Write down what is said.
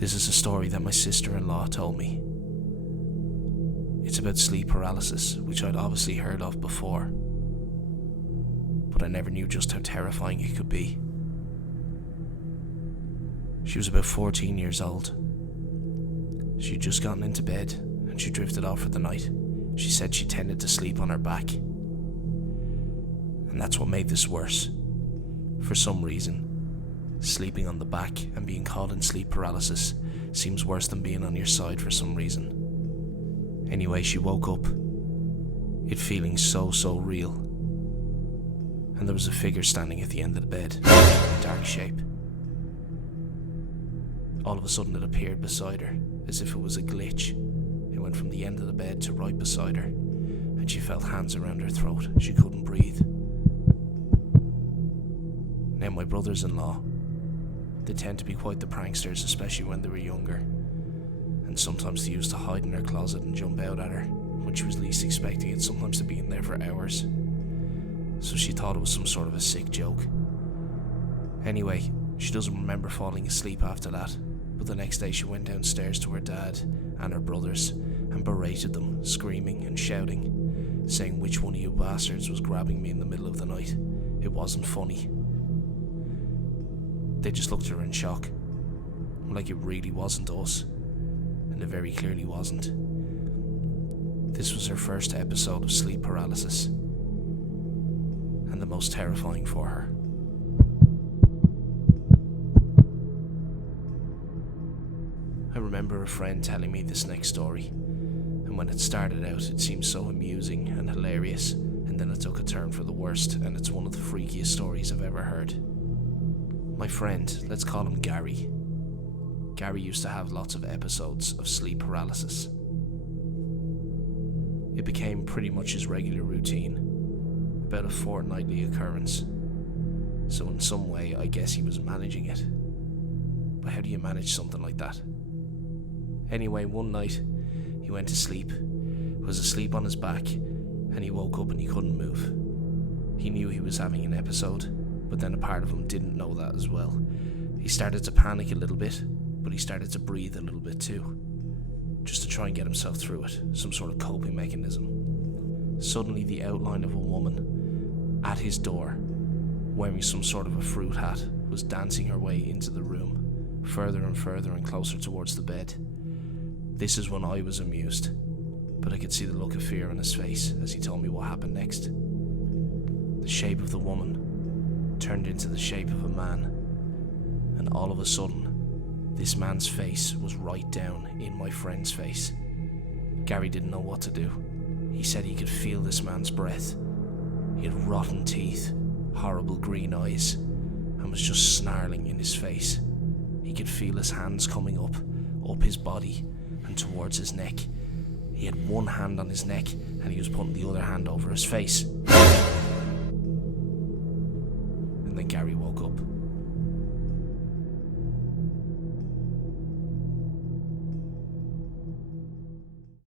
This is a story that my sister-in-law told me. It's about sleep paralysis, which I'd obviously heard of before, but I never knew just how terrifying it could be. She was about 14 years old. She'd just gotten into bed and she drifted off for the night. She said she tended to sleep on her back. And that's what made this worse. For some reason, sleeping on the back and being caught in sleep paralysis seems worse than being on your side for some reason. Anyway, she woke up, it feeling so real. And there was a figure standing at the end of the bed, in a dark shape. All of a sudden it appeared beside her, as if it was a glitch. It went from the end of the bed to right beside her, and she felt hands around her throat. She couldn't breathe. Now my brothers-in-law, they tend to be quite the pranksters, especially when they were younger. And sometimes they used to hide in her closet and jump out at her when she was least expecting it, sometimes to be in there for hours. So she thought it was some sort of a sick joke. Anyway, she doesn't remember falling asleep after that, but the next day she went downstairs to her dad and her brothers and berated them, screaming and shouting, saying which one of you bastards was grabbing me in the middle of the night. It wasn't funny. They just looked at her in shock, like it really wasn't us, and it very clearly wasn't. This was her first episode of sleep paralysis, and the most terrifying for her. I remember a friend telling me this next story, and when it started out it seemed so amusing and hilarious, and then it took a turn for the worst, and it's one of the freakiest stories I've ever heard. My friend, let's call him Gary. Gary used to have lots of episodes of sleep paralysis. It became pretty much his regular routine, about a fortnightly occurrence. So in some way, I guess he was managing it. But how do you manage something like that? Anyway, one night, he went to sleep, was asleep on his back, and he woke up and he couldn't move. He knew he was having an episode, but then a part of him didn't know that as well. He started to panic a little bit, but he started to breathe a little bit too, just to try and get himself through it, some sort of coping mechanism. Suddenly the outline of a woman at his door, wearing some sort of a fruit hat, was dancing her way into the room, further and further and closer towards the bed. This is when I was amused, but I could see the look of fear on his face as he told me what happened next. The shape of the woman turned into the shape of a man, and all of a sudden, this man's face was right down in my friend's face. Gary didn't know what to do. He said he could feel this man's breath. He had rotten teeth, horrible green eyes, and was just snarling in his face. He could feel his hands coming up his body and towards his neck. He had one hand on his neck and he was putting the other hand over his face. And then Gary woke up.